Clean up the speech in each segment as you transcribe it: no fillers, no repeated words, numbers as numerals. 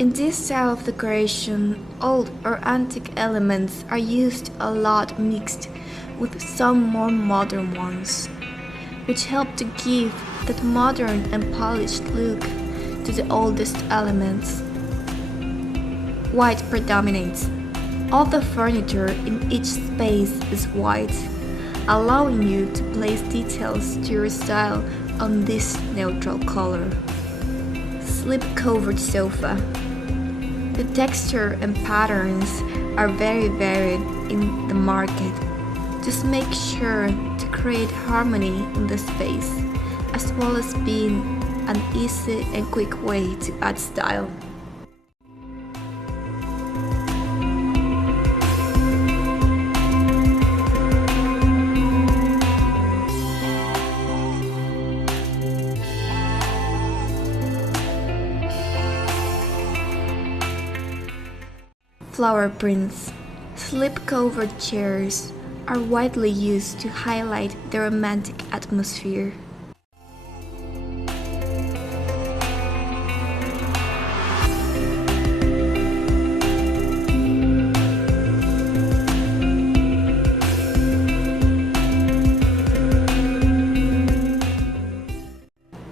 In this style of decoration, old or antique elements are used a lot mixed with some more modern ones, which help to give that modern and polished look to the oldest elements. White predominates. All the furniture in each space is white, allowing you to place details to your style on this neutral color. Slip-covered sofa. The texture and patterns are very varied in the market. Just make sure to create harmony in the space, as well as being an easy and quick way to add style. Flower prints. Slip-covered chairs are widely used to highlight the romantic atmosphere.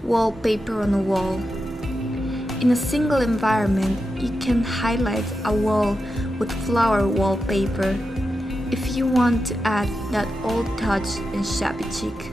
Wallpaper on a wall. In a single environment, you can highlight a wall with flower wallpaper if you want to add that old touch in Shabby Chic.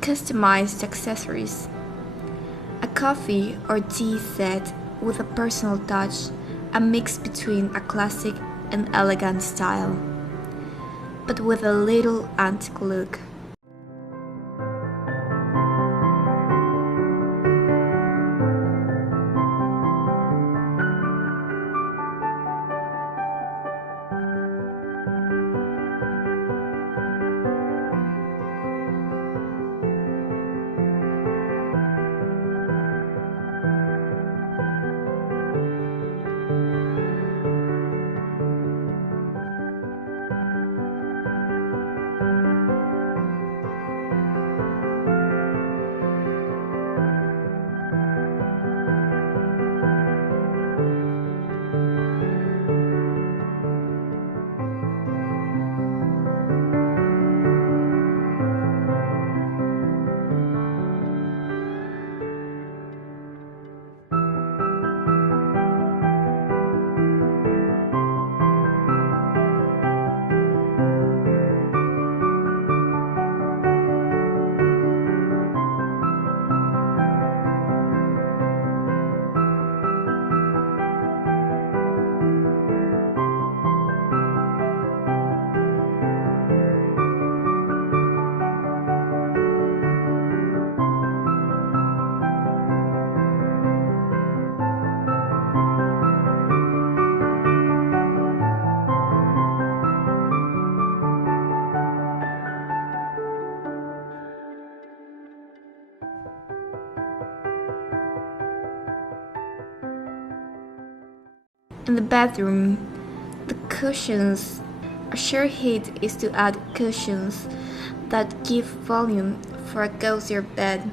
Customized accessories. A coffee or tea set with a personal touch, a mix between a classic and elegant style, but with a little antique look. In the bedroom, the cushions. A sure hit is to add cushions that give volume for a cozier bed.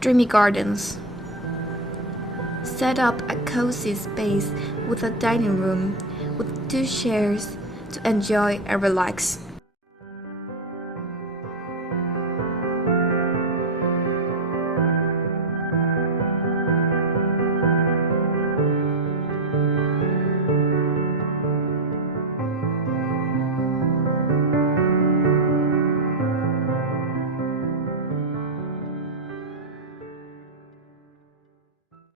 Dreamy gardens. Set up a cozy space with a dining room with 2 chairs to enjoy and relax.